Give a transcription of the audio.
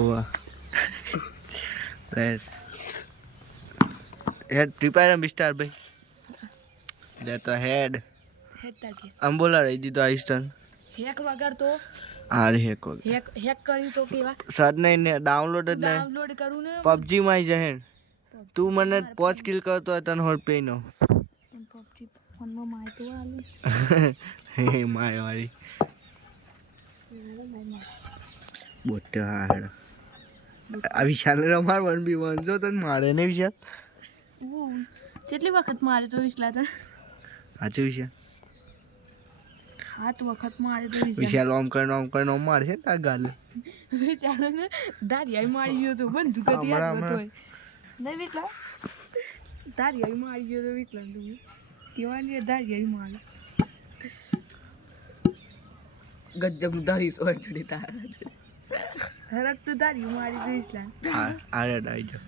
ઓવા રાઈટ હેડ prepare mister ભાઈ લે તો હેડ તાકે આમ બોલા રહી દીધો આઈસ્ટન હેક વગર તો આરે હેક વગર હેક કર્યું તો કેવા સર નહીં ને ડાઉનલોડ જ નહીં ડાઉનલોડ કરું ને પબજી માં આવી જાય તું મને 5 કિલ કરતો હોય તને હોડ પે નો પબજી ફોનમાં માહિતી આલી હે માય વાળી બોટા હાડ આ વિશાલ રમાર 1v1 જો તને મારે ને વિશાલ કેટલી વખત મારે તો વિસલા તા સાચું વિશાલ 7 વખત મારે તો વિશાલ ઓમ કરીને મારશે તા ગાલે વિચારો ને દારિયા મારી ગયો તો બંદૂક હતી યાદ હતો નહીં વિસલા દારિયા મારી ગયો તો વિસલા તું કેવાની દારિયા મારી ગજબ દારી સોર ચડી તારા હરક તો દારી મારી તો વિસલા આ આરે ડાઈ જો